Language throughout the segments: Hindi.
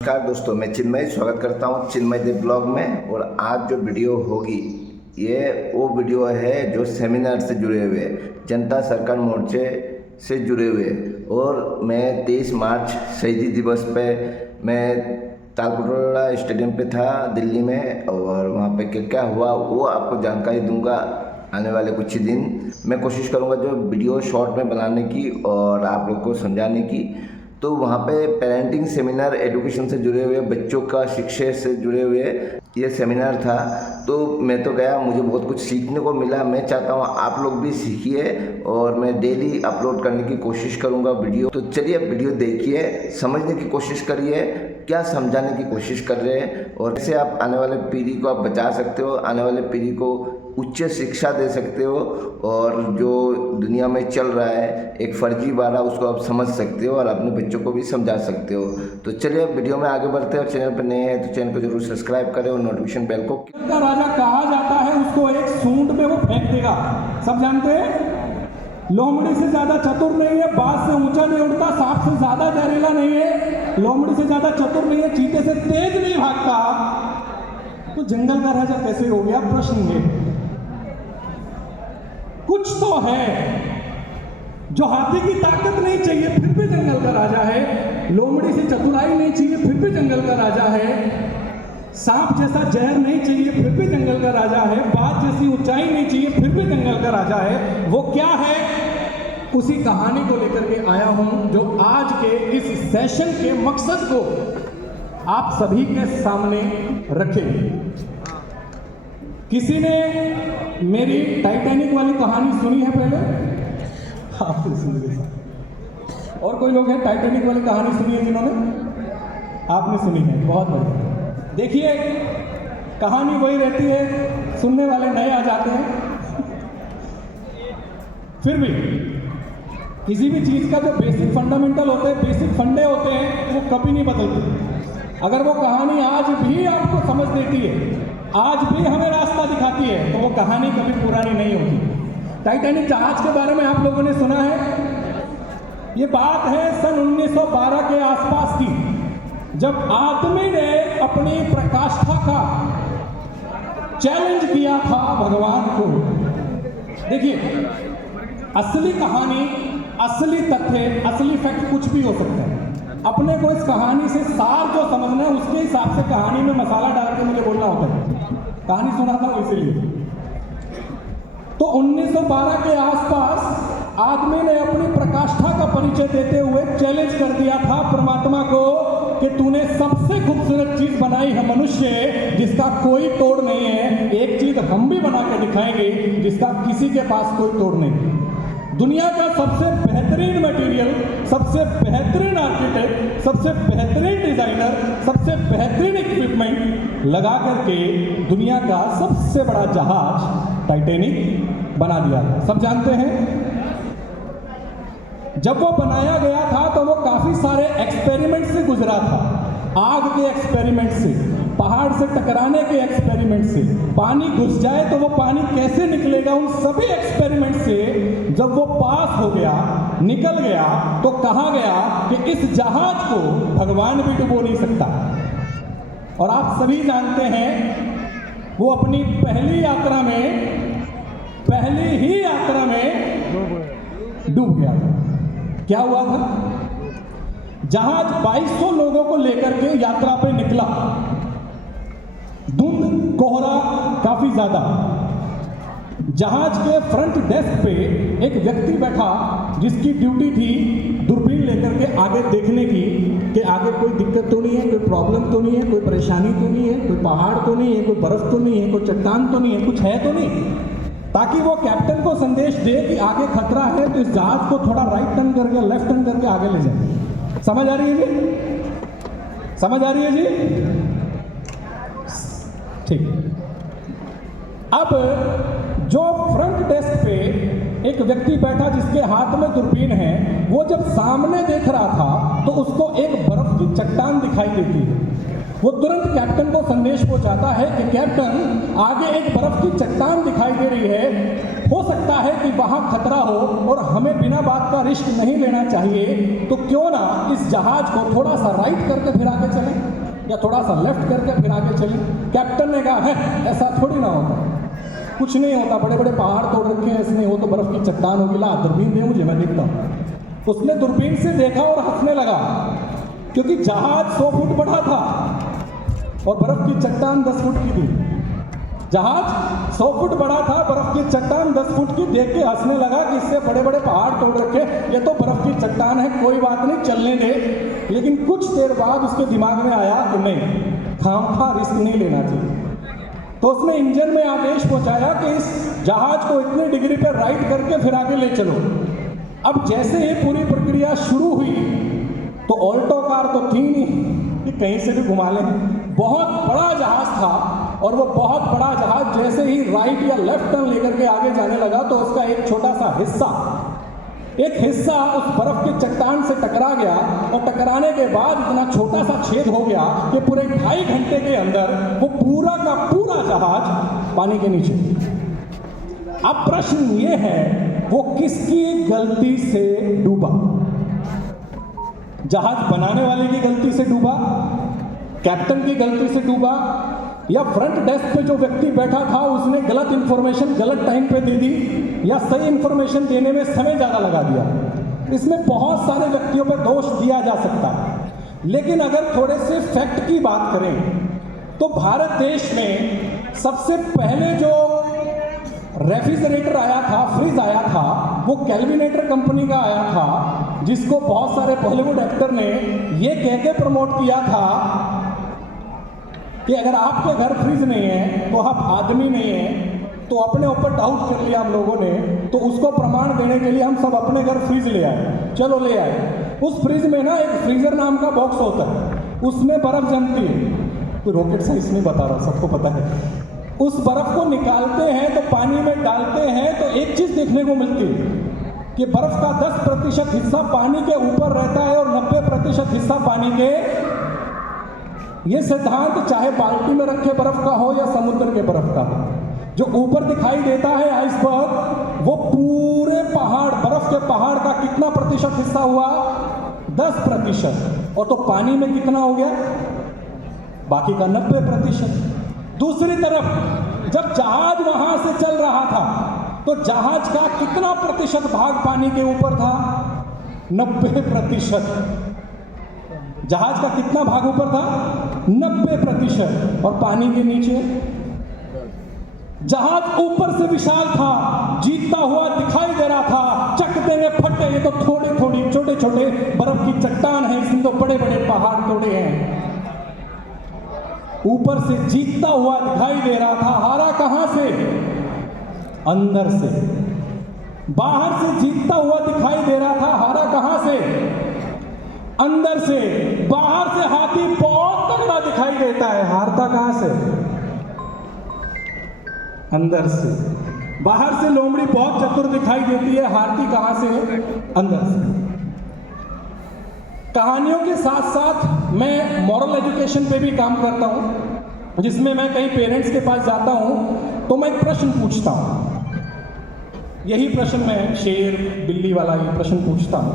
नमस्कार दोस्तों, मैं चिन्मय स्वागत करता हूं चिन्मय देव ब्लॉग में। और आज जो वीडियो होगी ये वो वीडियो है जो सेमिनार से जुड़े हुए, जनता सरकार मोर्चे से जुड़े हुए। और मैं 23 मार्च शहीदी दिवस पे मैं तालकटोरा स्टेडियम पे था दिल्ली में, और वहाँ पे क्या क्या हुआ वो आपको जानकारी दूंगा आने वाले कुछ ही दिन। मैं कोशिश करूँगा जो वीडियो शॉर्ट में बनाने की और आप लोग को समझाने की। तो वहाँ पे पेरेंटिंग सेमिनार, एजुकेशन से जुड़े हुए, बच्चों का शिक्षा से जुड़े हुए ये सेमिनार था। तो मैं तो गया, मुझे बहुत कुछ सीखने को मिला। मैं चाहता हूँ आप लोग भी सीखिए और मैं डेली अपलोड करने की कोशिश करूँगा वीडियो। तो चलिए वीडियो देखिए, समझने की कोशिश करिए क्या समझाने की कोशिश कर रहे हैं और कैसे आप आने वाले पीढ़ी को आप बचा सकते हो, आने वाले पीढ़ी को उच्च शिक्षा दे सकते हो, और जो दुनिया में चल रहा है एक फर्जीवाड़ा उसको आप समझ सकते हो और अपने बच्चों को भी समझा सकते हो। तो चलिए वीडियो में आगे बढ़ते हैं। और चैनल पर नए हैं तो चैनल को जरूर सब्सक्राइब करें और नोटिफिकेशन बेल को। राजा कहा जाता है, उसको एक सूंड में वो फेंक देगा। सब जानते हैं, लोमड़ी से ज्यादा चतुर नहीं है, बाज से ऊंचा नहीं उड़ता, सांप से ज्यादा जहरीला नहीं है, लोमड़ी से ज्यादा चतुर नहीं है, चीते से तेज नहीं भागता। तो जंगल का राजा कैसे हो गया? प्रश्न है। कुछ तो है जो हाथी की ताकत नहीं चाहिए फिर भी जंगल का राजा है, लोमड़ी से चतुराई नहीं चाहिए फिर भी जंगल का राजा है, सांप जैसा जहर नहीं चाहिए फिर भी जंगल का राजा है, बाज जैसी ऊंचाई नहीं चाहिए फिर भी जंगल का राजा है। वो क्या है? उसी कहानी को लेकर के आया हूं जो आज के इस सेशन के मकसद को आप सभी के सामने रखे। किसी ने मेरी टाइटैनिक वाली कहानी सुनी है पहले? आपने सुनी है? और कोई लोग हैं टाइटैनिक वाली कहानी सुनी है जिन्होंने? आपने सुनी है, बहुत बढ़िया। देखिए, कहानी वही रहती है, सुनने वाले नए आ जाते हैं। फिर भी किसी भी चीज का जो बेसिक फंडामेंटल होते हैं, बेसिक फंडे होते हैं, वो कभी नहीं बदलते। अगर वो कहानी आज भी आपको समझ देती है, आज भी हमें रास्ता दिखाती है, तो वो कहानी कभी पुरानी नहीं होगी। टाइटैनिक जहाज के बारे में आप लोगों ने सुना है? ये बात है सन 1912 के आसपास की, जब आदमी ने अपनी प्रकाष्ठा का चैलेंज किया था भगवान को। देखिए, असली कहानी, असली तथ्य, असली फैक्ट कुछ भी हो सकता है। अपने को इस कहानी से सार जो समझना है उसके हिसाब से कहानी में मसाला डाल के मुझे बोलना होता है। कहानी सुनाता हूं इसीलिए। तो 1912 के आसपास आदमी ने अपनी प्रकाष्ठा का परिचय देते हुए चैलेंज कर दिया था परमात्मा को कि तूने सबसे खूबसूरत चीज बनाई है मनुष्य, जिसका कोई तोड़ नहीं है। एक चीज हम भी बना के दिखाएंगे जिसका किसी के पास कोई तोड़ नहीं। दुनिया का सबसे बेहतरीन मटेरियल, सबसे बेहतरीन आर्किटेक्ट, सबसे बेहतरीन डिजाइनर, सबसे बेहतरीन इक्विपमेंट लगा करके दुनिया का सबसे बड़ा जहाज टाइटैनिक बना दिया था। सब जानते हैं, जब वो बनाया गया था तो वो काफी सारे एक्सपेरिमेंट से गुजरा था। आग के एक्सपेरिमेंट से, पहाड़ से टकराने के एक्सपेरिमेंट से, पानी घुस जाए तो वो पानी कैसे निकलेगा, उन सभी एक्सपेरिमेंट से जब वो पास हो गया, निकल गया, तो कहा गया कि इस जहाज को भगवान भी डुबो नहीं सकता। और आप सभी जानते हैं वो अपनी पहली ही यात्रा में डूब गया। क्या हुआ था? जहाज 2200 लोगों को लेकर के यात्रा पे निकला। धुंध, कोहरा काफी ज्यादा। जहाज के फ्रंट डेस्क पे एक व्यक्ति बैठा जिसकी ड्यूटी थी दूरबीन लेकर के आगे देखने की कि आगे कोई दिक्कत तो नहीं है, कोई प्रॉब्लम तो नहीं है, कोई परेशानी तो नहीं है, कोई पहाड़ तो नहीं है, कोई बर्फ तो नहीं है, कोई चट्टान तो नहीं है, कुछ है तो नहीं, ताकि वो कैप्टन को संदेश दे कि आगे खतरा है, तो इस जहाज को थोड़ा राइट टर्न करके, लेफ्ट टर्न करके आगे ले जाए। समझ आ रही है जी? समझ आ रही है जी? ठीक। अब जो फ्रंट डेस्क पे एक व्यक्ति बैठा जिसके हाथ में दूरबीन है, वो जब सामने देख रहा था तो उसको एक बर्फ की चट्टान दिखाई देती है। वो तुरंत कैप्टन को संदेश पहुंचाता है कि कैप्टन, आगे एक बर्फ की चट्टान दिखाई दे रही है, हो सकता है कि वहां खतरा हो और हमें बिना बात का रिस्क नहीं लेना चाहिए, तो क्यों ना इस जहाज को थोड़ा सा राइट करके फिर आगे चलें। या थोड़ा सा लेफ्ट करके फिर आगे चलें। कैप्टन ने कहा है ऐसा थोड़ी ना होता, कुछ नहीं होता, बड़े बड़े पहाड़ तोड़ रखे हैं इसने, वो तो बर्फ की चट्टान होगी, ला दूरबीन दे मुझे, मैं देखता हूँ। उसने दूरबीन से देखा और हंसने लगा, क्योंकि जहाज 100 फुट बड़ा था और बर्फ की चट्टान 10 फुट की थी। जहाज 100 फुट बड़ा था, बर्फ की चट्टान 10 फुट की, देख के हंसने लगा कि इससे बड़े बड़े पहाड़ तोड़ रखे, ये तो बर्फ की चट्टान है, कोई बात नहीं, चलने दे। लेकिन कुछ देर बाद उसके दिमाग में आया कि नहीं, खामखा रिस्क नहीं लेना चाहिए। तो उसने इंजन में आदेश पहुंचाया कि इस जहाज को इतनी डिग्री पर राइट करके फिर आगे ले चलो। अब जैसे ही पूरी प्रक्रिया शुरू हुई तो ऑल्टो कार तो थी नहीं कि कहीं से भी घुमा लें, बहुत बड़ा जहाज था और वो बहुत बड़ा जहाज जैसे ही राइट या लेफ्ट टर्न लेकर के आगे जाने लगा तो उसका एक छोटा सा हिस्सा उस बर्फ की चट्टान से टकरा गया और टकराने के बाद इतना छोटा सा छेद हो गया कि पूरे 2.5 घंटे के अंदर वो पूरा का पूरा जहाज पानी के नीचे। अब प्रश्न ये है, वो किसकी गलती से डूबा? जहाज बनाने वाले की गलती से डूबा, कैप्टन की गलती से डूबा, या फ्रंट डेस्क पे जो व्यक्ति बैठा था उसने गलत इंफॉर्मेशन गलत टाइम पे दे दी, या सही इंफॉर्मेशन देने में समय ज़्यादा लगा दिया? इसमें बहुत सारे व्यक्तियों पर दोष दिया जा सकता है। लेकिन अगर थोड़े से फैक्ट की बात करें तो भारत देश में सबसे पहले जो रेफ्रिजरेटर आया था, फ्रिज आया था, वो कैल्विनेटर कंपनी का आया था, जिसको बहुत सारे बॉलीवुड एक्टर ने ये कह के प्रमोट किया था कि अगर आपके घर फ्रिज नहीं है तो आप आदमी नहीं है। तो अपने ऊपर डाउट कर लिया हम लोगों ने, तो उसको प्रमाण देने के लिए हम सब अपने घर फ्रिज ले आए। चलो ले आए। उस फ्रिज में ना एक फ्रीजर नाम का बॉक्स होता है, उसमें बर्फ जमती है, कोई रॉकेट साइंस नहीं बता रहा, सबको पता है। उस बर्फ को निकालते हैं तो पानी में डालते हैं तो एक चीज देखने को मिलती है कि बर्फ का 10% हिस्सा पानी के ऊपर रहता है और 90% हिस्सा पानी के। ये सिद्धांत चाहे बाल्टी में रखे बर्फ का हो या समुद्र के बर्फ का हो, जो ऊपर दिखाई देता है आइसबर्ग, वो पूरे पहाड़, बर्फ के पहाड़ का कितना प्रतिशत हिस्सा हुआ? 10%। और तो पानी में कितना हो गया? बाकी का 90%। दूसरी तरफ जब जहाज वहां से चल रहा था तो जहाज का कितना प्रतिशत भाग पानी के ऊपर था? 90%। जहाज का कितना भाग ऊपर था? 90%। और पानी के नीचे? जहाज ऊपर से विशाल था, जीतता हुआ दिखाई दे रहा था, चक देंगे फटे, ये तो थोड़ी थोड़ी छोटे छोटे बर्फ की चट्टान है, इसमें तो बड़े बड़े पहाड़ तोड़े हैं। ऊपर से जीतता हुआ दिखाई दे रहा था, हारा कहां से? अंदर से। बाहर से जीतता हुआ दिखाई दे रहा था, हारा कहां से? अंदर से। बाहर से हाथी बहुत तगड़ा दिखाई देता है, हारता कहां से? अंदर से। बाहर से लोमड़ी बहुत चतुर दिखाई देती है, हारती कहां से? अंदर से। कहानियों के साथ साथ मैं मॉरल एजुकेशन पे भी काम करता हूं, जिसमें मैं कई पेरेंट्स के पास जाता हूं तो मैं एक प्रश्न पूछता हूं। यही प्रश्न मैं शेर बिल्ली वाला ये प्रश्न पूछता हूं।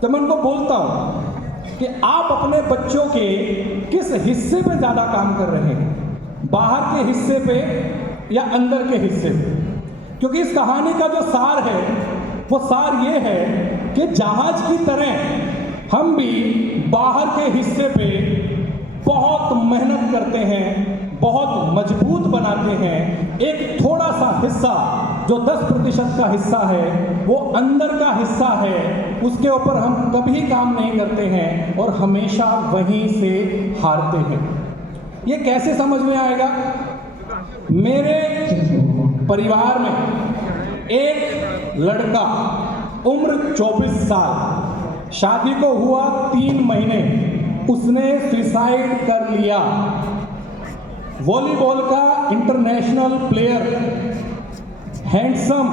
तो मैं उनको बोलता हूं कि आप अपने बच्चों के किस हिस्से पे ज्यादा काम कर रहे हैं, बाहर के हिस्से पे या अंदर के हिस्से पे? क्योंकि इस कहानी का जो सार है वो सार ये है कि जहाज की तरह हम भी बाहर के हिस्से पे बहुत मेहनत करते हैं, बहुत मजबूत बनाते हैं। एक थोड़ा सा हिस्सा जो 10% का हिस्सा है वो अंदर का हिस्सा है, उसके ऊपर हम कभी काम नहीं करते हैं और हमेशा वहीं से हारते हैं। ये कैसे समझ में आएगा? मेरे परिवार में एक लड़का उम्र 24 साल, शादी को हुआ 3 महीने, उसने सुसाइड कर लिया। वॉलीबॉल का इंटरनेशनल प्लेयर, हैंडसम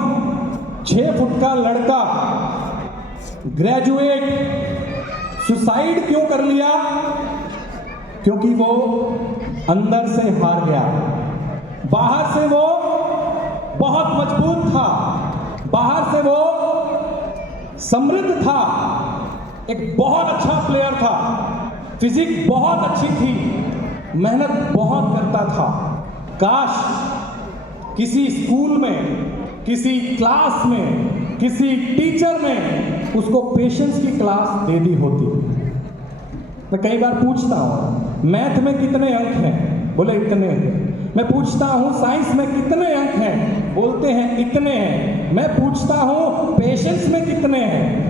6 फुट का लड़का, ग्रेजुएट, सुसाइड क्यों कर लिया? क्योंकि वो अंदर से हार गया। बाहर से वो बहुत मजबूत था, बाहर से वो समृद्ध था, एक बहुत अच्छा प्लेयर था, फिजिक्स बहुत अच्छी थी, मेहनत बहुत करता था। काश किसी स्कूल में, किसी क्लास में, किसी टीचर ने उसको पेशेंस की क्लास दे दी होती। मैं कई बार पूछता हूँ मैथ में कितने अंक हैं, बोले इतने हैं। मैं पूछता हूँ साइंस में कितने अंक हैं, बोलते हैं इतने हैं। मैं पूछता हूँ पेशेंस में कितने हैं,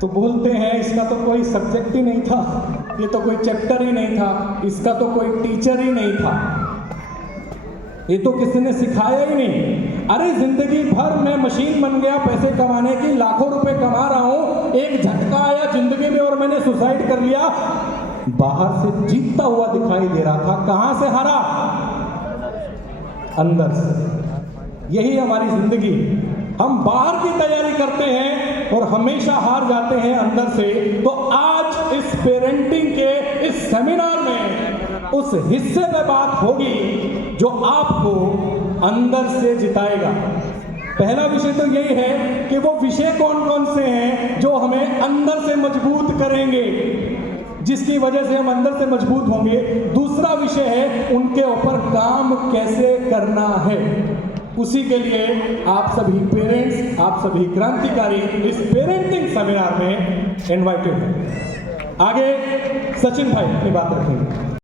तो बोलते हैं इसका तो कोई सब्जेक्ट ही नहीं था, ये तो कोई चैप्टर ही नहीं था, इसका तो कोई टीचर ही नहीं था, ये तो किसी ने सिखाया ही नहीं। अरे जिंदगी भर मैं मशीन बन गया पैसे कमाने की, लाखों रुपए कमा रहा हूं, एक झटका आया जिंदगी में और मैंने सुसाइड कर लिया। बाहर से जीतता हुआ दिखाई दे रहा था, कहां से हारा? अंदर से। यही हमारी जिंदगी, हम बाहर की तैयारी करते हैं और हमेशा हार जाते हैं अंदर से। तो आज इस पेरेंटिंग के इस सेमिनार में उस हिस्से में बात होगी जो आपको अंदर से जिताएगा। पहला विषय तो यही है कि वो विषय कौन कौन से हैं जो हमें अंदर से मजबूत करेंगे, जिसकी वजह से हम अंदर से मजबूत होंगे। दूसरा विषय है उनके ऊपर काम कैसे करना है। उसी के लिए आप सभी पेरेंट्स, आप सभी क्रांतिकारी इस पेरेंटिंग सेमिनार में इनवाइटेड हैं। आगे सचिन भाई अपनी बात रखेंगे।